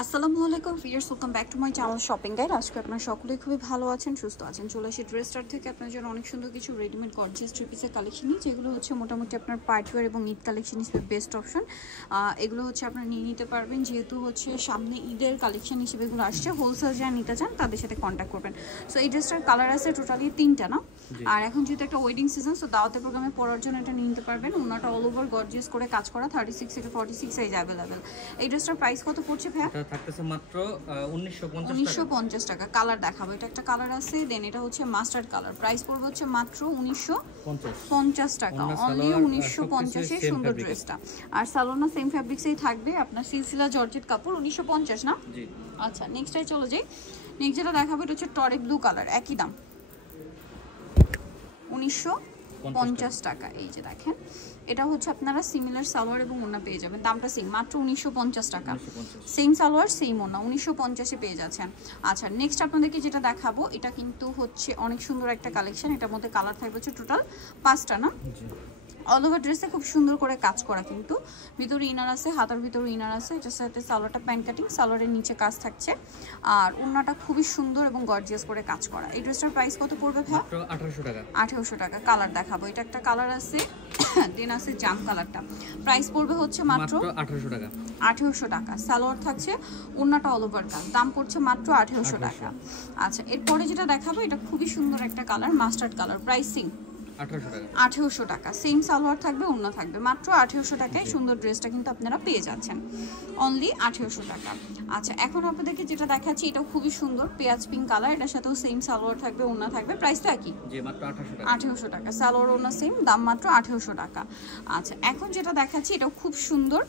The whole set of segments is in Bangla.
আসসালামু আলাইকুম viewers, welcome back to my channel shopping guide. আজকে আপনারা সকলেই খুবই ভালো আছেন, সুস্থ আছেন। চলে আসি ড্রেস স্টার থেকে আপনার জন্য অনেক সুন্দর কিছু রেডিমেড গর্জিয়াস থ্রি পিসের কালেকশন নিয়ে, যেগুলো হচ্ছে মোটামুটি আপনার পার্টিওয়ার এবং ঈদ কালেকশন হিসেবে বেস্ট অপশন। এগুলো হচ্ছে আপনারা নিয়ে নিতে পারবেন, যেহেতু হচ্ছে সামনে ঈদের কালেকশন হিসেবে এগুলো আসছে। হোলসেল যারা নিতে চান তাদের সাথে কন্ট্যাক্ট করবেন। সো এই ড্রেসটার কালার আছে টোটালি 3টা না, আর এখন যেহেতু একটা ওয়েডিং সিজন, সো দাওয়াতের প্রোগ্রামে পরার জন্য এটা নিয়ে নিতে পারবেন। ওনাটা অল ওভার গর্জিয়াস করে কাজ করা, 36 থেকে 46 সাইজ অ্যাভেলেবেল। এই ড্রেসটার প্রাইস কত পড়ছে ভাইয়া? এটা থাকতেছে মাত্র 1950 টাকা। কালার দেখাবো, এটা একটা কালার আছে, দেন এটা হচ্ছে মাস্টার্ড কালার। প্রাইস পড়বে হচ্ছে মাত্র 1950 টাকা, অনলি 1950 এ সুন্দর ড্রেসটা। আর সালোনা সেম ফ্যাব্রিক্সেই থাকবে, আপনার সিলসিলা জর্জেট কাপড়। 1950 না? জি। আচ্ছা, নেক্সটটাই চলে যাই। নেক্সট যেটা দেখাবো এটা হচ্ছে টরে ব্লু কালার, একই দাম 1950 টাকা। এই যে দেখেন, এটা হচ্ছে আপনারা সিমিলার সালোয়ার এবং ওড়না পেয়ে যাবেন, দামটা সেম, মাত্র 1950 টাকা। সেম সালোয়ার সেম ওড়না, 1950 এ পেয়ে যাচ্ছেন। আচ্ছা, নেক্সট আপনাদেরকে যেটা দেখাবো এটা কিন্তু হচ্ছে অনেক সুন্দর একটা কালেকশন। এটার মধ্যে কালার থাকবে হচ্ছে টোটাল 5টা না? অল ওভার ড্রেসে খুব সুন্দর করে কাজ করা, কিন্তু ভিতরে ইনার আছে, হাতার ভিতরে ইনার আছে। এটার সাথে সালোয়ারটা প্যান্ট কাটিং, সালোয়ারের নিচে কাজ থাকছে, আর ওড়নাটা খুবই সুন্দর এবং গর্জিয়াস করে কাজ করা। এই ড্রেসটার প্রাইস কত পড়বে ভাই? মাত্র 1800 টাকা। 1800 টাকা। কালার দেখাবো, এটা একটা কালার আছে, দেন আছে জাম কালারটা। প্রাইস পড়বে হচ্ছে মাত্র 1800 টাকা। 1800 টাকা। সালোয়ার থাকছে, ওড়নাটা অল ওভার কাজ, দাম পড়ছে মাত্র 1800 টাকা। আচ্ছা, এরপরে যেটা দেখাবো এটা খুবই সুন্দর একটা কালার, মাস্টার্ড কালার। প্রাইসিং 1800 টাকা। সেম সালোয়ার থাকবে, ওড়না থাকবে, মাত্র 1800 টাকায় সুন্দর ড্রেসটা কিন্তু আপনারা পেয়ে যাচ্ছেন, অনলি 1800 টাকা। আচ্ছা, এখন আপনাদেরকে যেটা দেখাচ্ছি এটাও খুবই সুন্দর, পেঁয়াজ পিঙ্ক কালার। এটার সাথেও সেম সালোয়ার থাকবে, ওড়না থাকবে, প্রাইসটা একই, জি মাত্র 1800 টাকা। 1800 টাকা। সালোয়ার ওড়না সেম, দাম মাত্র 1800 টাকা। আচ্ছা, এখন যেটা দেখাচ্ছি এটাও খুব সুন্দর,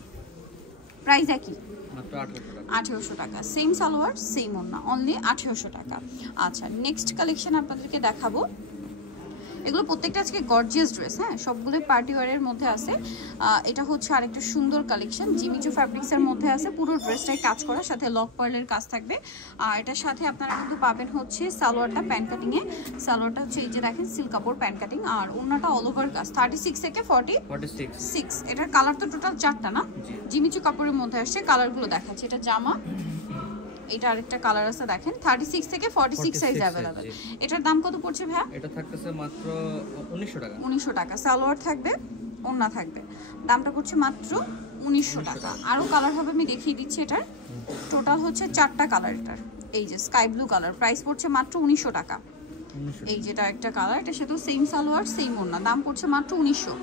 প্রাইস একই, মাত্র 1800 টাকা। 1800 টাকা। সেম সালোয়ার সেম ওড়না, অনলি 1800 টাকা। আচ্ছা, নেক্সট কালেকশন আপনাদেরকে দেখাবো। এগুলো প্রত্যেকটা আজকে গর্জিয়াস ড্রেস, হ্যাঁ, সবগুলো পার্টি ওয়্যারের মধ্যে আছে। এটা হচ্ছে আরেকটা সুন্দর কালেকশন, জিমিচু ফ্যাব্রিক্সের মধ্যে আছে, পুরো ড্রেসটাই কাজ করা, সাথে লক পার্লের কাজ থাকবে। আর এটার সাথে আপনারা কিন্তু পাবেন হচ্ছে সালোয়ারটা প্যান্ট কাটিংয়ে। সালোয়ারটা হচ্ছে এই যে দেখেন সিল্ক কাপড় প্যান্ট কাটিং, আর ওড়নাটা অল ওভার কাজ, 36 থেকে 46। এটার কালার তো টোটাল 4টা না? জিমিচু কাপড়ের মধ্যে আসছে। কালারগুলো দেখাচ্ছি, এটা জামা, এটা আরেকটা কালার আছে দেখেন, 36 থেকে 46 সাইজ अवेलेबल। এটার দাম কত পড়ছে ভাই? এটা থাকতেছে মাত্র 1900 টাকা। 1900 টাকা। সালোয়ার থাকবে, ওড়না থাকবে, দামটা পড়ছে মাত্র 1900 টাকা। আরো কালার হবে, আমি দেখিয়ে দিচ্ছি। এটার টোটাল হচ্ছে 4টা কালার। এটার এই যে স্কাই ব্লু কালার, প্রাইস পড়ছে মাত্র 1900 টাকা। এই যেটা একটা কালার, এটার সাথে সেম সালোয়ার সেম ওড়না, দাম পড়ছে মাত্র 1900।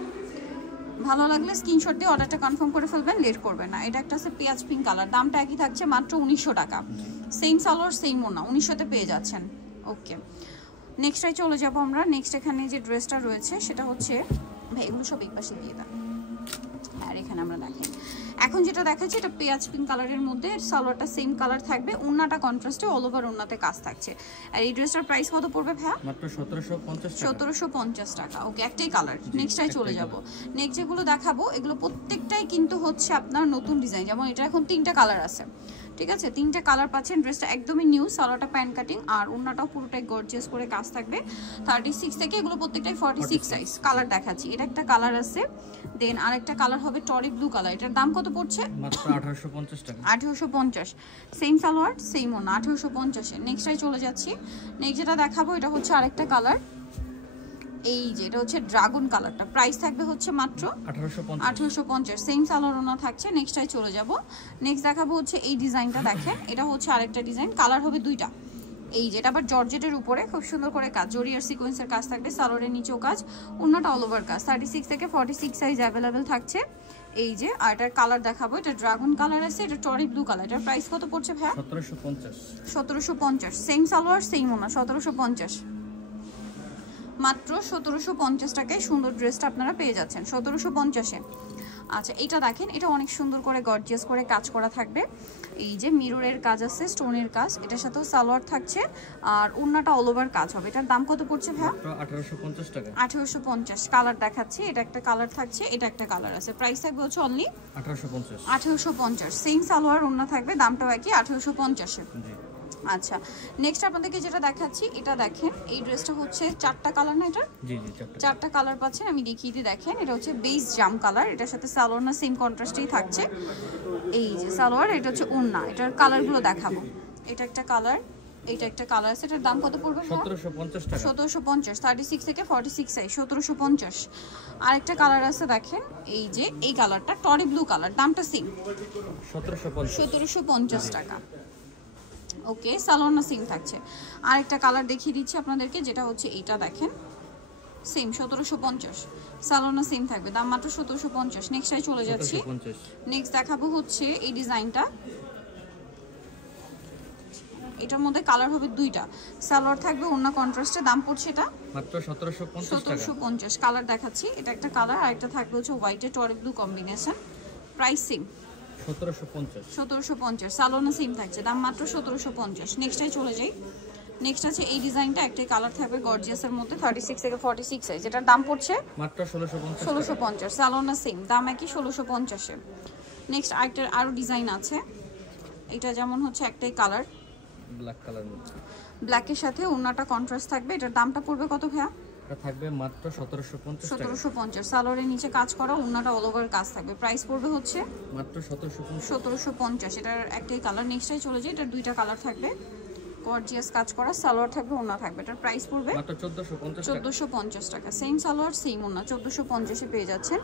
ভালো লাগলে স্ক্রিনশট দিয়ে অর্ডারটা কনফার্ম করে ফেলবেন, লেট করবেন না। এটা একটা আছে পেঁয়াজ পিঙ্ক কালার, দামটা একই থাকছে, মাত্র 1900 টাকা। সেম সালোয়ার সেম ওড়না, 1900-তে পেয়ে যাচ্ছেন। ওকে, নেক্সটটাই চলে যাবো আমরা। নেক্সট এখানে যে ড্রেসটা রয়েছে সেটা হচ্ছে, ভাই এগুলো সব এই পাশে দিয়ে দেন। আর এখানে আমরা দেখেন এখন যেটা দেখাচ্ছি এটা পেঁয়াজ পিঙ্ক কালারের মধ্যে, সালোয়ারটা সেম কালার থাকবে, ওড়নাটা কন্ট্রাস্টে, অল ওভার ওড়নাতে কাজ থাকছে। আর এই ড্রেসটার প্রাইস কত পড়বে ভাইয়া? মাত্র 1750 টাকা। 1750 টাকা। ওকে, একটাই কালার। নেক্সটটাই চলে যাব। নেক্সট যেগুলো দেখাবো এগুলো প্রত্যেকটাই কিন্তু হচ্ছে আপনার নতুন ডিজাইন, যেমন এটা এখন 3টা কালার আছে, ঠিক আছে? 3টা কালার পাচ্ছেন। ড্রেসটা একদমই নিউ, সালোয়ারটা প্যান্ট কাটিং, আর ওড়নাটাও পুরোটাই গর্জিয়াস করে কাজ থাকবে। 36 থেকে এগুলো প্রত্যেকটাই 46 সাইজ। কালার দেখাচ্ছি, এটা একটা কালার আছে, দেন আরেকটা কালার হবে টরি ব্লু কালার। এটার দাম কত পড়ছে? মাত্র 1850 টাকা। 1850। সেম সালোয়ার সেম ওড়না, 1850-এ। নেক্সটটাই চলে যাচ্ছি। নেক্সট যেটা দেখাবো এটা হচ্ছে আরেকটা কালার, এই যে এটা হচ্ছে ড্রাগন কালারটা। প্রাইস থাকবে হচ্ছে মাত্র 1850। সেম সালোয়ার ওড়না থাকছে। নেক্সটটাই চলে যাব। নেক্সট দেখাবো হচ্ছে এই ডিজাইনটা, দেখেন এটা হচ্ছে আরেকটা ডিজাইন, কালার হবে 2টা। এই যেটা আবার জর্জেটের উপরে খুব সুন্দর করে কাজ, জরিয়ার সিকোয়েন্সের কাজ থাকবে, সালোয়ারের নিচেও কাজ, ওড়নাটা অল ওভার কাজ। 36 থেকে 46 সাইজ অ্যাভেলেবেল থাকছে। এই যে আর এটার কালার দেখাবো, এটা ড্রাগন কালার আছে, এটা টরি ব্লু কালার। এটার প্রাইস কত পড়ছে ভাই? 1750। 1750। সেম সালোয়ার সেম ওড়না, 1750, মাত্র 1750 টাকায় সুন্দর ড্রেসটা আপনারা পেয়ে যাচ্ছেন, 1750-এ। আচ্ছা, এটা দেখেন, এটা অনেক সুন্দর করে গর্জিয়াস করে কাজ করা থাকবে। এই যে মিররের কাজ আছে, স্টোনের কাজ, এটার সাথেও সালোয়ার থাকছে, আর ওড়নাটা অল ওভার কাজ হবে। এটার দাম কত পড়ছে ভাই? 1850 টাকা। 1850। কালার দেখাচ্ছি, এটা একটা কালার থাকছে, এটা একটা কালার আছে। প্রাইস থাকবে হচ্ছে অনলি 1850। 1850। সেম সালোয়ার ওড়না থাকবে, দামটাও একই, 1850-এ। আচ্ছা, নেক্সট আপনাদেরকে যেটা দেখাচ্ছি এটা দেখেন, এই ড্রেসটা হচ্ছে 4টা কালার না এটা? জি জি, চারটা। 4টা কালার পাচ্ছেন, আমি দেখিয়ে দিই। দেখেন এটা হচ্ছে বেস জাম কালার, এটার সাথে সালোয়ার না সেম কন্ট্রাস্টেই থাকছে। এই যে সালোয়ার, এটা হচ্ছে ওড়না। এটার কালারগুলো দেখাবো। এটা একটা কালার, এটা একটা কালার আছে। এটার দাম কত পড়বে? 1750 টাকা। 1750, 36 থেকে 46 সাইজ, 1750। আরেকটা কালার আছে দেখেন, এই যে এই কালারটা টরি ব্লু কালার, দামটা সেম 1750। 1750 টাকা। ওকে, সালোয়ার সিম থাকছে। আরেকটা কালার দেখিয়ে দিচ্ছি আপনাদেরকে, যেটা হচ্ছে এইটা দেখেন, সেম 1750, সালোয়ার সিম থাকবে, দাম মাত্র 1750। নেক্সটটাই চলে যাচ্ছি। 1750। নেক্সট দেখাবো হচ্ছে এই ডিজাইনটা, এটার মধ্যে কালার হবে দুইটা, সালোয়ার থাকবে ওড়না কন্ট্রাস্টে, দাম পড়ছে এটা মাত্র 1750 টাকা। 1750। কালার দেখাচ্ছি, এটা একটা কালার, আর একটা থাকবে হচ্ছে হোয়াইটে টরি ব্লু কম্বিনেশন, প্রাইস সেম 1750। 1750, সালোনা সেম থাকছে, দাম মাত্র 1750। নেক্সটটাই চলে যাই। নেক্সট আছে এই ডিজাইনটা, একটাই কালার থাকবে গর্জিয়াসের মধ্যে, 36 থেকে 46 সাইজ, যেটার দাম পড়ছে মাত্র 1650। 1650, সালোনা সেম, দাম একই 1650-এ। নেক্সট আরেকটার আরও ডিজাইন আছে, এটা যেমন হচ্ছে একটাই কালার, ব্ল্যাক কালার মধ্যে, ব্ল্যাকের সাথে ওড়নাটা কন্ট্রাস্ট থাকবে। এটার দামটা পড়বে কত ভাইয়া? এটা থাকবে মাত্র 1750 টাকা। 1750, সালোয়ারের নিচে কাজ করা, ওড়নাটা অল ওভার কাজ থাকবে, প্রাইস পড়বে হচ্ছে মাত্র 1750। 1750। এটার একটাই কালার। নেক্সটাই চলে যায়, এটার দুইটা কালার থাকবে, গর্জিয়াস কাজ করা, সালোয়ার থাকবে, ওড়না থাকবে। এটার প্রাইস পড়বে মাত্র 1450 টাকা। 1450 টাকা। সেম সালোয়ার সেম ওড়না, 1450-এ পেয়ে যাচ্ছেন।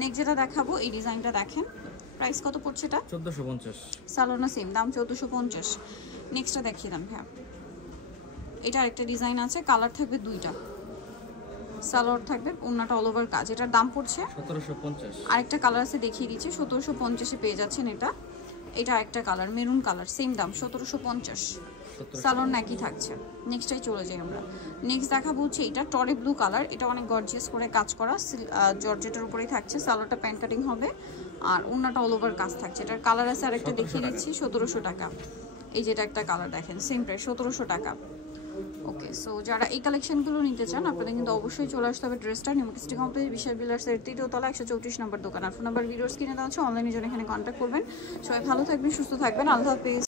নেক্সট যেটা দেখাবো এই ডিজাইনটা দেখেন, প্রাইস কত পড়ছে এটা? 1450। সালোয়ার না সেম, দাম 1450। নেক্সটটা দেখিয়ে দাম ভাইয়া, এটা আরেকটা ডিজাইন আছে, কালার থাকবে দুইটা, সালোয়ার থাকবে, ওড়নাটা অল ওভার কাজ। এটার দাম পড়ছে 1750। আরেকটা কালার আছে দেখিয়ে দিচ্ছি, 1750-এ পেয়ে যাচ্ছেন এটা। এটা একটা কালার মেরুন কালার, সেম দাম 1750, সালোয়ার নাকি থাকছে। নেক্সটটাই চলে যাই আমরা। নেক্সট দেখাবো হচ্ছে এটা টরি ব্লু কালার, এটা অনেক গর্জিয়াস করে কাজ করা, জর্জেটের উপরেই থাকছে, সালোয়ারটা প্যান্ট কাটিং হবে, আর ওড়নাটা অল ওভার কাজ থাকছে। এটার কালার আছে আরেকটা দেখিয়ে দিচ্ছি, 1700 টাকা। এই যেটা একটা কালার দেখেন, সেম প্রাইস 1700 টাকা। ওকে, সো যারা এই কালেকশনগুলো নিতে চান আপনাদের কিন্তু অবশ্যই চলে আসতে হবে ড্রেসটা নিউমার্কেট কমপ্লেক্স বিশাল বিলার্সের 3য় তলা 134 নম্বর দোকান। আর ফোন নাম্বার ভিডিওস কিনে দেওয়া হচ্ছে, অনলাইনে জন্য এখানে কন্ট্যাক্ট করবেন। সবাই ভালো থাকবেন, সুস্থ থাকবেন, আল্লাহ হাফেজ।